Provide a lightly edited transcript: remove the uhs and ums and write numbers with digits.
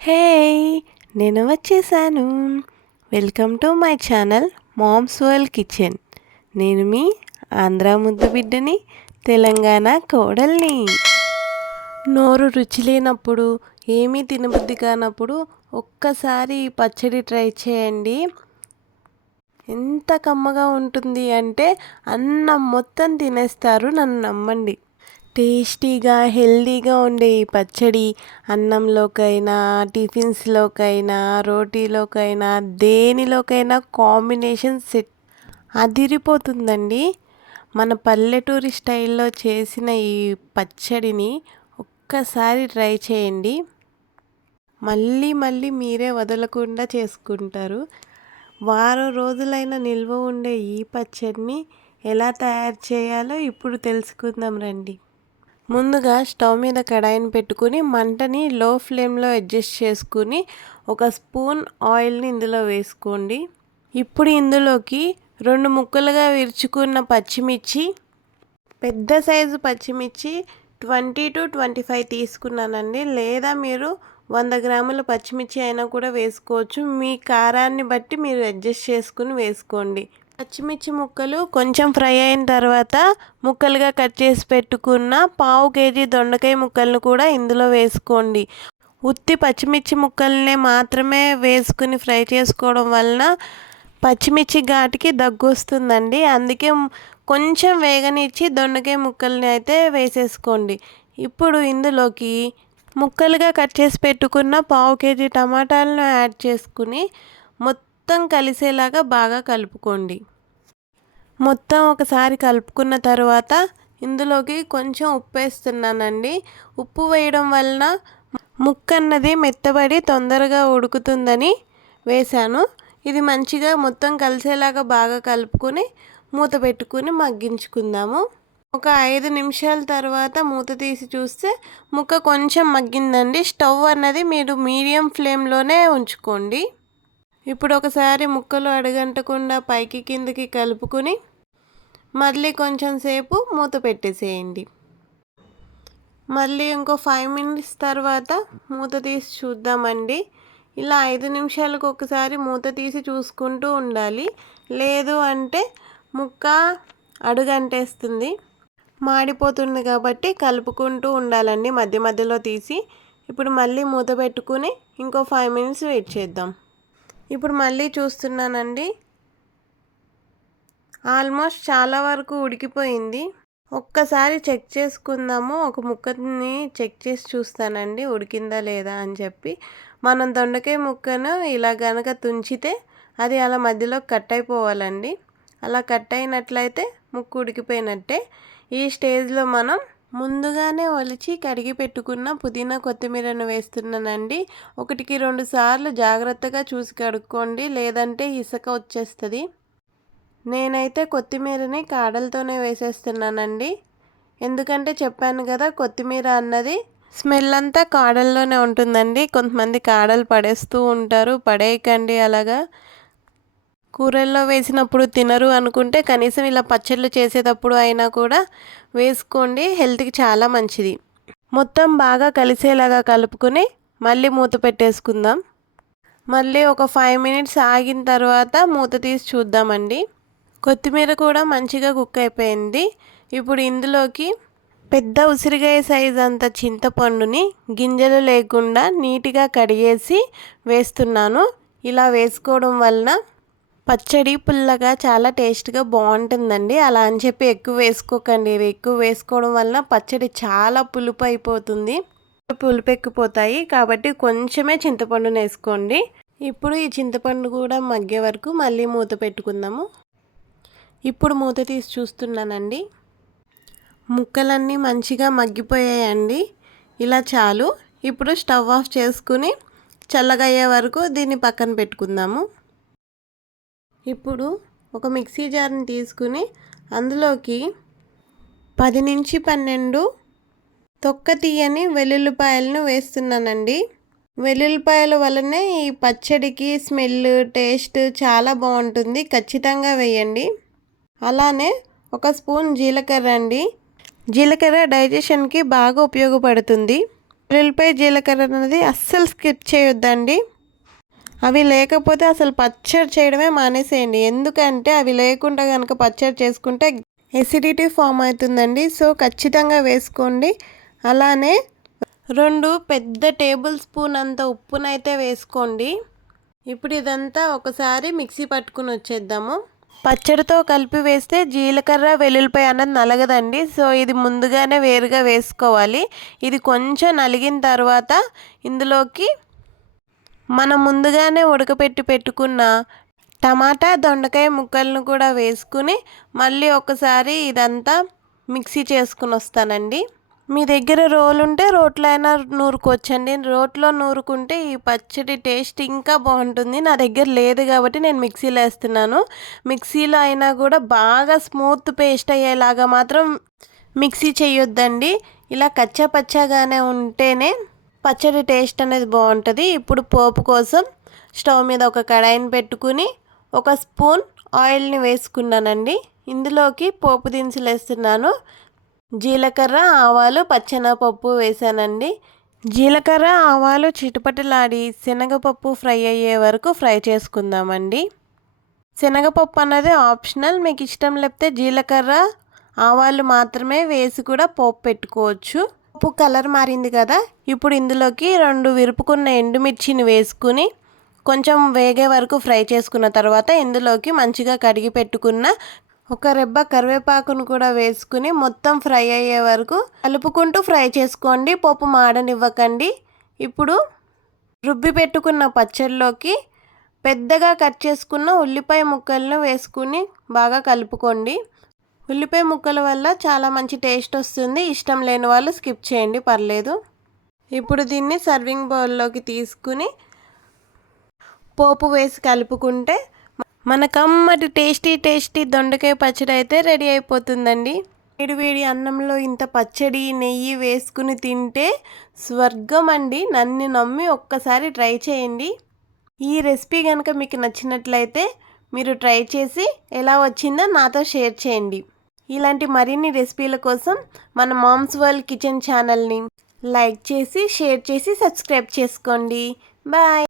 హే! నేను వచ్చేసాను. Welcome to my channel moms world kitchen. నేను మీ ఆంధ్ర ముద్దు బిడ్డని, తెలంగాణ కోడల్ని. నోరు రుచి లేనప్పుడు, ఏమీ తినబుద్ధి కానప్పుడు ఒక్కసారి ఈ పచ్చడి ట్రై చేయండి. ఎంత కమ్మగా ఉంటుంది అంటే అన్నం మొత్తం తినేస్తారు, నన్ను నమ్మండి. టేస్టీగా హెల్దీగా ఉండే ఈ పచ్చడి అన్నంలోకైనా, టిఫిన్స్లోకైనా, రోటీలోకైనా, దేనిలోకైనా కాంబినేషన్ సెట్ అదిరిపోతుందండి. మన పల్లెటూరి స్టైల్లో చేసిన ఈ పచ్చడిని ఒక్కసారి ట్రై చేయండి. మళ్ళీ మళ్ళీ మీరే వదలకుండా చేసుకుంటారు. వారం రోజులైనా నిల్వ ఉండే ఈ పచ్చడిని ఎలా తయారు చేయాలో ఇప్పుడు తెలుసుకుందాం రండి. ముందుగా స్టవ్ మీద కడాయిని పెట్టుకుని మంటని లో ఫ్లేమ్లో అడ్జస్ట్ చేసుకుని ఒక స్పూన్ ఆయిల్ని ఇందులో వేసుకోండి. ఇప్పుడు ఇందులోకి 2 ముక్కలుగా విరుచుకున్న పచ్చిమిర్చి, పెద్ద సైజు పచ్చిమిర్చి 20 to 25 తీసుకున్నానండి. లేదా మీరు 100 గ్రాముల పచ్చిమిర్చి అయినా కూడా వేసుకోవచ్చు. మీ కారాన్ని బట్టి మీరు అడ్జస్ట్ చేసుకుని వేసుకోండి. పచ్చిమిర్చి ముక్కలు కొంచెం ఫ్రై అయిన తర్వాత ముక్కలుగా కట్ చేసి పెట్టుకున్న 1/2 కేజీ దొండకాయ ముక్కలను కూడా ఇందులో వేసుకోండి. ఉత్తి పచ్చిమిర్చి ముక్కల్నే మాత్రమే వేసుకుని ఫ్రై చేసుకోవడం వలన పచ్చిమిర్చి ఘాటుకి దగ్గు వస్తుందండి. అందుకే కొంచెం వేగనిచ్చి దొండకాయ ముక్కల్ని అయితే వేసేసుకోండి. ఇప్పుడు ఇందులోకి ముక్కలుగా కట్ చేసి పెట్టుకున్న 1/2 కేజీ టమాటాలను యాడ్ చేసుకుని మొత్తం కలిసేలాగా బాగా కలుపుకోండి. మొత్తం ఒకసారి కలుపుకున్న తర్వాత ఇందులోకి కొంచెం ఉప్పు వేస్తున్నానండి. ఉప్పు వేయడం వలన ముక్క అన్నది మెత్తబడి తొందరగా ఉడుకుతుందని వేశాను. ఇది మంచిగా మొత్తం కలిసేలాగా బాగా కలుపుకొని మూత పెట్టుకుని మగ్గించుకుందాము. ఒక 5 నిమిషాల తర్వాత మూత తీసి చూస్తే ముక్క కొంచెం మగ్గిందండి. స్టవ్ అన్నది మీరు మీడియం ఫ్లేమ్లోనే ఉంచుకోండి. ఇప్పుడు ఒకసారి ముక్కలు అడుగంటకుండా పైకి కిందకి కలుపుకొని మళ్ళీ కొంచెం సేపు మూత పెట్టేసేయండి. మళ్ళీ ఇంకో 5 మినిట్స్ తర్వాత మూత తీసి చూద్దామండి. ఇలా 5 నిమిషాలకు ఒకసారి మూత తీసి చూసుకుంటూ ఉండాలి. లేదు అంటే ముక్క అడుగంటేస్తుంది, మాడిపోతుంది. కాబట్టి కలుపుకుంటూ ఉండాలండి మధ్య మధ్యలో తీసి. ఇప్పుడు మళ్ళీ మూత పెట్టుకుని ఇంకో 5 మినిట్స్ వెయిట్ చేద్దాం. ఇప్పుడు మళ్ళీ చూస్తున్నానండి, ఆల్మోస్ట్ చాలా వరకు ఉడికిపోయింది. ఒక్కసారి చెక్ చేసుకుందాము. ఒక ముక్కని చెక్ చేసి చూస్తానండి ఉడికిందా లేదా అని చెప్పి. మనం దొండకాయ ముక్కను ఇలా గనక తుంచితే అది అలా మధ్యలో కట్ అయిపోవాలండి. అలా కట్ అయినట్లయితే ముక్క ఉడికిపోయినట్టే. ఈ స్టేజ్లో మనం ముందుగానే ఒలిచి కడిగి పెట్టుకున్న పుదీనా కొత్తిమీరను వేస్తున్నానండి. 1కి 2 సార్లు జాగ్రత్తగా చూసి కడుక్కోండి, లేదంటే ఇసుక వచ్చేస్తుంది. నేనైతే కొత్తిమీరని కాడలతోనే వేసేస్తున్నానండి. ఎందుకంటే చెప్పాను కదా, కొత్తిమీర అన్నది స్మెల్ అంతా కాడల్లోనే ఉంటుందండి. కొంతమంది కాడలు పడేస్తూ ఉంటారు, పడేయకండి. అలాగా కూరల్లో వేసినప్పుడు తినరు అనుకుంటే కనీసం ఇలా పచ్చళ్ళు చేసేటప్పుడు అయినా కూడా వేసుకోండి, హెల్త్కి చాలా మంచిది. మొత్తం బాగా కలిసేలాగా కలుపుకొని మళ్ళీ మూత పెట్టేసుకుందాం. మళ్ళీ ఒక 5 మినిట్స్ ఆగిన తర్వాత మూత తీసి చూద్దామండి. కొత్తిమీర కూడా మంచిగా కుక్ అయిపోయింది. ఇప్పుడు ఇందులోకి పెద్ద ఉసిరికాయ సైజ్ అంత చింతపండుని గింజలు లేకుండా నీట్గా కడిగేసి వేస్తున్నాను. ఇలా వేసుకోవడం వలన పచ్చడి పుల్లగా చాలా టేస్ట్గా బాగుంటుందండి. అలా అని చెప్పి ఎక్కువ వేసుకోకండి. ఎక్కువ వేసుకోవడం వలన పచ్చడి చాలా పులుపు అయిపోతుంది, పులుపు ఎక్కిపోతాయి. కాబట్టి కొంచెమే చింతపండుని వేసుకోండి. ఇప్పుడు ఈ చింతపండు కూడా మగ్గే వరకు మళ్ళీ మూత పెట్టుకుందాము. ఇప్పుడు మూత తీసి చూస్తున్నానండి, ముక్కలన్నీ మంచిగా మగ్గిపోయాయండి. ఇలా చాలు. ఇప్పుడు స్టవ్ ఆఫ్ చేసుకుని చల్లగా అయ్యే వరకు దీన్ని పక్కన పెట్టుకుందాము. ఇప్పుడు ఒక మిక్సీ జార్ని తీసుకుని అందులోకి 10 నుంచి 12 తొక్క తీయని వెల్లుల్లిపాయలను వేస్తున్నానండి. వెల్లుల్లిపాయల వల్లనే ఈ పచ్చడికి స్మెల్, టేస్ట్ చాలా బాగుంటుంది. ఖచ్చితంగా వేయండి. అలానే ఒక స్పూన్ జీలకర్ర అండి. జీలకర్ర డైజెషన్కి బాగా ఉపయోగపడుతుంది. వెల్లుల్లిపాయ జీలకర్ర అనేది అస్సలు స్కిప్ చేయొద్దండి. అవి లేకపోతే అసలు పచ్చడి చేయడమే మానేసేయండి. ఎందుకంటే అవి లేకుండా కనుక పచ్చడి చేసుకుంటే ఎసిడిటీ ఫామ్ అవుతుందండి. సో ఖచ్చితంగా వేసుకోండి. అలానే 2 పెద్ద టేబుల్ స్పూన్ అంత ఉప్పునైతే వేసుకోండి. ఇప్పుడు ఇదంతా ఒకసారి మిక్సీ పట్టుకుని వచ్చేద్దాము. పచ్చడితో కలిపి వేస్తే జీలకర్ర వెల్లుల్లిపాయ అన్నది నలగదండి. సో ఇది ముందుగానే వేరుగా వేసుకోవాలి. ఇది కొంచెం నలిగిన తర్వాత ఇందులోకి మనం ముందుగానే ఉడకపెట్టి పెట్టుకున్న టమాటా దొండకాయ ముక్కలను కూడా వేసుకుని మళ్ళీ ఒకసారి ఇదంతా మిక్సీ చేసుకుని వస్తానండి. మీ దగ్గర రోలు ఉంటే రోట్లో అయినా నూరుకోవచ్చండి. రోట్లో నూరుకుంటే ఈ పచ్చడి టేస్ట్ ఇంకా బాగుంటుంది. నా దగ్గర లేదు కాబట్టి నేను మిక్సీలో వేస్తున్నాను. మిక్సీలో అయినా కూడా బాగా స్మూత్ పేస్ట్ అయ్యేలాగా మాత్రం మిక్సీ చేయొద్దండి. ఇలా కచ్చా పచ్చాగానే ఉంటేనే పచ్చడి టేస్ట్ అనేది బాగుంటుంది. ఇప్పుడు పోపు కోసం స్టవ్ మీద ఒక కడాయిని పెట్టుకుని 1 స్పూన్ ఆయిల్ని వేసుకున్నానండి. ఇందులోకి పోపు దినుసులు వేస్తున్నాను. జీలకర్ర, ఆవాలు, పచ్చెనగపప్పు వేసానండి. జీలకర్ర, ఆవాలు చిటపటలాడి శనగపప్పు ఫ్రై అయ్యే వరకు ఫ్రై చేసుకుందామండి. శనగపప్పు అన్నది ఆప్షనల్. మీకు ఇష్టం లేకపోతే జీలకర్ర, ఆవాలు మాత్రమే వేసి కూడా పోపు పెట్టుకోవచ్చు. పప్పు కలర్ మారింది కదా, ఇప్పుడు ఇందులోకి 2 విరుపుకున్న ఎండుమిర్చిని వేసుకుని కొంచెం వేగే వరకు ఫ్రై చేసుకున్న తర్వాత ఇందులోకి మంచిగా కడిగి పెట్టుకున్న 1 రెబ్బ కరివేపాకును కూడా వేసుకుని మొత్తం ఫ్రై అయ్యే వరకు కలుపుకుంటూ ఫ్రై చేసుకోండి. పోపు మాడనివ్వకండి. ఇప్పుడు రుబ్బి పెట్టుకున్న పచ్చడిలోకి పెద్దగా కట్ చేసుకున్న ఉల్లిపాయ ముక్కలను వేసుకుని బాగా కలుపుకోండి. ఉల్లిపాయ ముక్కల వల్ల చాలా మంచి టేస్ట్ వస్తుంది. ఇష్టం లేని వాళ్ళు స్కిప్ చేయండి, పర్లేదు. ఇప్పుడు దీన్ని సర్వింగ్ బౌల్లోకి తీసుకుని పోపు వేసి కలుపుకుంటే మన కమ్మటి టేస్టీ దొండకాయ పచ్చడి అయితే రెడీ అయిపోతుందండి. వేడి అన్నంలో ఇంత పచ్చడి నెయ్యి వేసుకుని తింటే స్వర్గం అండి. నన్ను నమ్మి ఒక్కసారి ట్రై చేయండి. ఈ రెసిపీ కనుక మీకు నచ్చినట్లయితే మీరు ట్రై చేసి ఎలా వచ్చిందో నాతో షేర్ చేయండి. ఇలాంటి మరిన్ని రెసిపీల కోసం మన మామ్స్ వరల్డ్ కిచెన్ ఛానల్ని లైక్ చేసి షేర్ చేసి సబ్స్క్రైబ్ చేసుకోండి. బాయ్.